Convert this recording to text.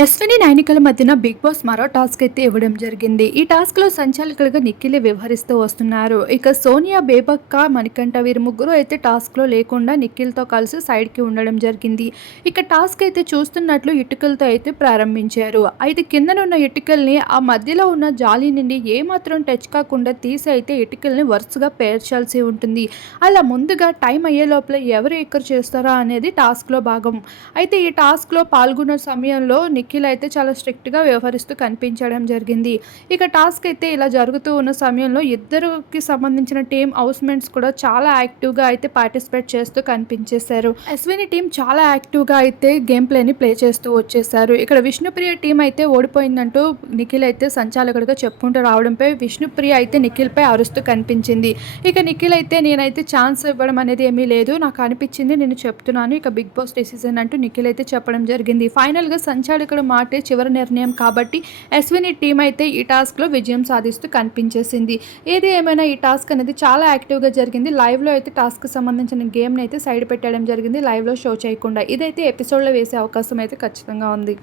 అశ్విని, నైనికల మధ్యన big boss మరో task అయితే ఇవ్వడం జరిగింది. ఈ టాస్క్‌లో సంచాలకులుగా నిఖిలే వ్యవహరిస్తూ వస్తున్నారు. ఇక సోనియా, బేబక్క, మణికంఠ వీరు ముగ్గురు అయితే టాస్క్‌లో లేకుండా నిఖిల్‌తో కలిసి సైడ్‌కి ఉండడం జరిగింది. ఇక టాస్క్ అయితే చూస్తున్నట్లు ఇటుకలతో అయితే ప్రారంభించారు. అయితే కిందనున్న ఇటుకల్ని ఆ మధ్యలో ఉన్న జాలి నుండి ఏమాత్రం టచ్ కాకుండా తీసి అయితే ఇటుకల్ని వరుసగా పేర్చాల్సి ఉంటుంది. అలా ముందుగా టైం అయ్యే లోపల ఎవరు ఎక్కర చేస్తారా అనేది టాస్క్‌లో భాగం. అయితే ఈ టాస్క్‌లో పాల్గొన్న సమయంలో నిఖిల్ అయితే చాలా స్ట్రిక్ట్‌గా వ్యవహరిస్తూ కనిపించడం జరిగింది. ఇక టాస్క్ అయితే ఇలా జరుగుతూ ఉన్న సమయంలో ఇద్దరికి సంబంధించిన టీమ్ హౌస్‌మేట్స్ కూడా చాలా యాక్టివ్‌గా అయితే పార్టిసిపేట్ చేస్తూ కనిపించేశారు. అశ్విని టీమ్ చాలా యాక్టివ్‌గా అయితే గేమ్ ప్లేని ప్లే చేస్తూ వచ్చేశారు. ఇక్కడ విష్ణుప్రియ టీమ్ అయితే ఓడిపోయిందంటూ నిఖిల్ అయితే సంచాలకుడిగా చెప్పుకుంటూ రావడంపై విష్ణుప్రియ అయితే నిఖిల్‌పై అరుస్తూ కనిపించింది. ఇక నిఖిల్ అయితే నేనైతే ఛాన్స్ ఇవ్వడం అనేది ఏమీ లేదు. నాకు అనిపించింది నేను చెప్తున్నాను. ఇక బిగ్ బాస్ డెసిషన్ అంటూ నిఖిల్ అయితే చెప్పడం జరిగింది. ఫైనల్‌గా సంచాలకుడి మాటే చివరి నిర్ణయం కాబట్టి అశ్విని టీం అయితే ఈ టాస్క్‌లో విజయం సాధిస్తూ కనిపించేసింది. ఏది ఏమైనా ఈ టాస్క్ అనేది చాలా యాక్టివ్‌గా జరిగింది. లైవ్‌లో అయితే టాస్క్‌కి సంబంధించిన గేమ్‌ని అయితే సైడ్ పెట్టడం జరిగింది. లైవ్‌లో షో చేయకుండా. ఇదైతే ఎపిసోడ్‌లో వేసే అవకాశం అయితే ఖచ్చితంగా ఉంది.